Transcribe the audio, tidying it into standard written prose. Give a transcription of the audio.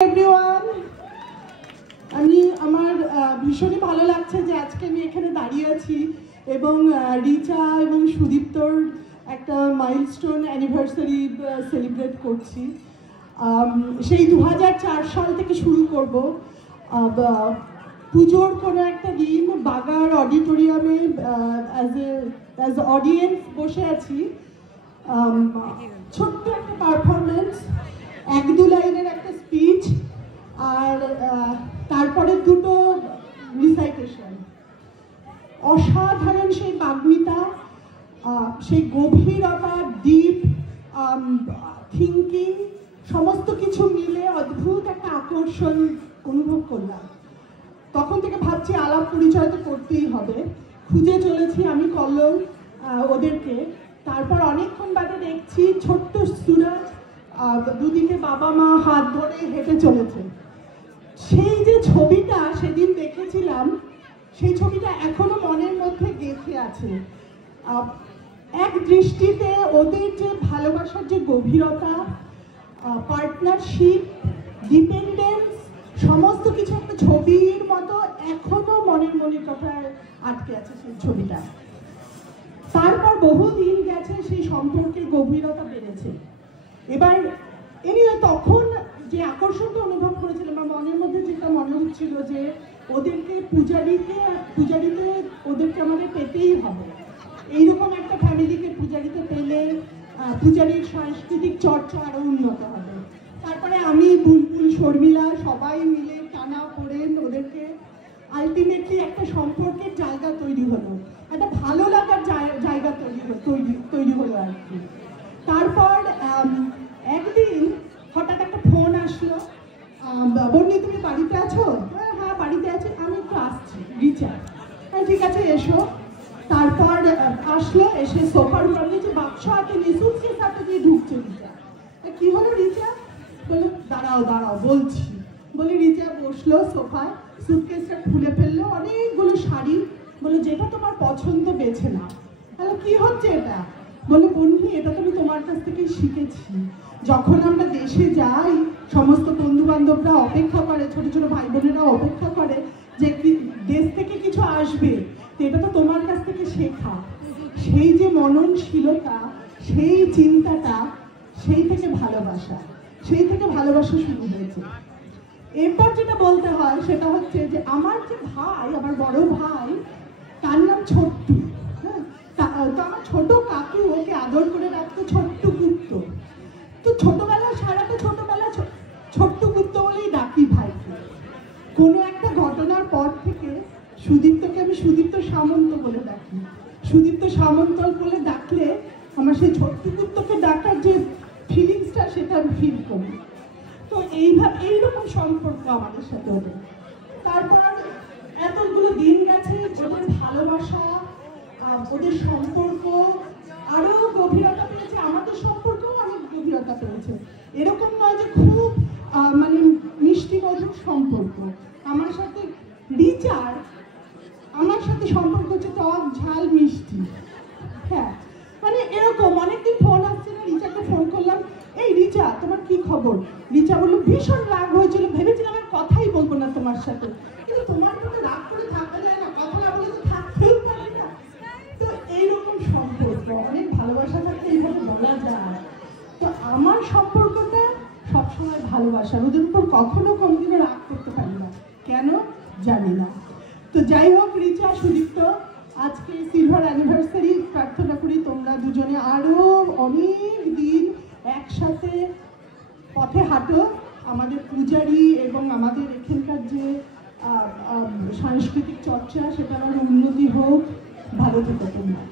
Everyone, আমি আমার ভীষণই ভালো লাগছে যে আজকে আমি এখানে দাঁড়িয়ে আছি এবং রিচা এবং সুদীপ্তর একটা মাইলস্টোন অ্যানিভার্সারি সেলিব্রেট করছি। সেই 2004 সাল থেকে শুরু করব। পুজোর কোনো একটা দিন বাগার অডিটোরিয়ামে অ্যাজ অডিয়েন্স বসে আছি। ছোট্ট একটা পারফরমেন্স, 1-2 লাইনের একটা স্পিচ, আর তারপরে দুটো রিসাইটেশন। অসাধারণ সেই বাগ্মিতা, সেই গভীরতা, ডিপ থিঙ্কিং, সমস্ত কিছু মিলে অদ্ভুত একটা আকর্ষণ অনুভব করলাম। তখন থেকে ভাবছি আলাপ পরিচয় তো করতেই হবে। খুঁজে চলেছি আমি কল্লোল ওদেরকে। তারপর অনেকক্ষণ বাদে দেখছি ছোট্ট সুরজ দুদিকে বাবা মা হাত ধরে হেঁটে চলেছে। সেই যে ছবিটা সেদিন দেখেছিলাম, সেই ছবিটা এখনো মনের মধ্যে গেঁথে আছে। এক দৃষ্টিতে ওদের যে ভালোবাসার যে গভীরতা, পার্টনারশিপ, ডিপেন্ডেন্স, সমস্ত কিছু একটা ছবির মতো এখনো মনের মনিকতায় আটকে আছে সেই ছবিটা। তারপর বহুদিন গেছে, সেই সম্পর্কের গভীরতা বেড়েছে। এবার তখন যে আকর্ষণটা অনুভব করেছিলাম, আমার মনের মধ্যে যেটা মনে হচ্ছিল যে ওদেরকে পূজারিতে ওদেরকে আমাদের পেতেই হবে। এইরকম একটা ফ্যামিলিকে পূজারিতে পেলে পূজারির সাংস্কৃতিক চর্চা আরও উন্নত হবে। তারপরে আমি, বুলবুল, শর্মিলা সবাই মিলে টানা পড়েন ওদেরকে আলটিমেটলি একটা সম্পর্কের জায়গা তৈরি হলো, একটা ভালো লাগার জায়গা তৈরি হলো আর কি। তারপর একদিন হঠাৎ একটা ফোন আসলো, বন্নি তুমি বাড়িতে আছো? হ্যাঁ বাড়িতে আছি, আমি একটু আসছি। রিচা, হ্যাঁ ঠিক আছে এসো। তারপর আসলো, এসে সোফার উপর নিচে বাক্স হাতে নিয়ে সুটকেস হাতে দিয়ে ঢুকছে রিচা। কি হলো রিচা? বলে দাঁড়াও দাঁড়াও বলছি। বলে রিচা বসলো সোফায়, সুটকেসটা খুলে ফেললো, অনেকগুলো শাড়ি। বলে যেটা তোমার পছন্দ বেছে নাও। তাহলে কি হচ্ছে এটা? বলে বন্ধু এটা তো আমি তোমার কাছ থেকেই শিখেছি। যখন আমরা দেশে যাই সমস্ত বন্ধু বান্ধবরা অপেক্ষা করে, ছোট ছোট ভাই বোনেরা অপেক্ষা করে যে দেশ থেকে কিছু আসবে, এটা তো তোমার কাছ থেকে শেখা। সেই যে মননশীলতা, সেই চিন্তাটা, সেই থেকে ভালোবাসা শুরু হয়েছে। এরপর যেটা বলতে হয় সেটা হচ্ছে যে আমার যে ভাই, আমার বড় ভাই, তার নাম ছোট্টু। হ্যাঁ, তো আমার ছোট কাকু ওকে আদর করে রাখতো ছোট্টু গুপ্ত। তো সারাটা ছোটবেলা ছোট্টু গুপ্ত বলেই ডাকি ভাইকে। কোনো একটা ঘটনার পর থেকে সুদীপ্তকে আমি সুদীপ্ত সামন্ত বলে ডাকি। সুদীপ্ত সামন্ত বলে ডাকলে আমার সেই ছোট্টু গুপ্তকে ডাকার যে ফিলিংসটা সেটা আমি ফিল করি। তো এইরকম সম্পর্ক আমাদের সাথে ওদের। তারপর এতগুলো দিন গেছে, ওদের ভালোবাসা, ওদের সম্পর্ক আরো গভীরতা পেয়েছে, আমাদের সম্পর্কও অনেক গভীরতা পেয়েছে। এরকম নয় যে খুব মানে মিষ্টি মধুর সম্পর্ক। আমার সাথে রিচার সম্পর্ক হচ্ছে টক ঝাল মিষ্টি। হ্যাঁ মানে এরকম অনেকদিন ফোন আসছে না, রিচাকে ফোন করলাম, এই রিচা তোমার কি খবর? রিচা বললো ভীষণ রাগ হয়েছিল, ভেবেছিলাম আর কথাই বলবো না তোমার সাথে। কিন্তু তোমার মধ্যে রাগ করে থাকা যায় না, কথা না বলে তো থাকতেও পারে না। তো এইরকম সম্পর্ক, অনেক ভালোবাসা থাকতে এইভাবে বলা যায়। তো আমার সম্পর্কটা সবসময় ভালোবাসার, ওদের উপর কখনো কোনোদিনও রাগ করতে পারি না, কেন জানি না। তো যাই হোক, রিচা, সুদীপ্ত, আজকে সিলভার অ্যানিভার্সারি। প্রার্থনা করি তোমরা দুজনে আরো অনেক দিন একসাথে পথে হাঁটো। আমাদের পূজারি এবং আমাদের এখানকার যে সাংস্কৃতিক চর্চা সেটার আরো উন্নতি হোক। ভালো থেকো তোমরা।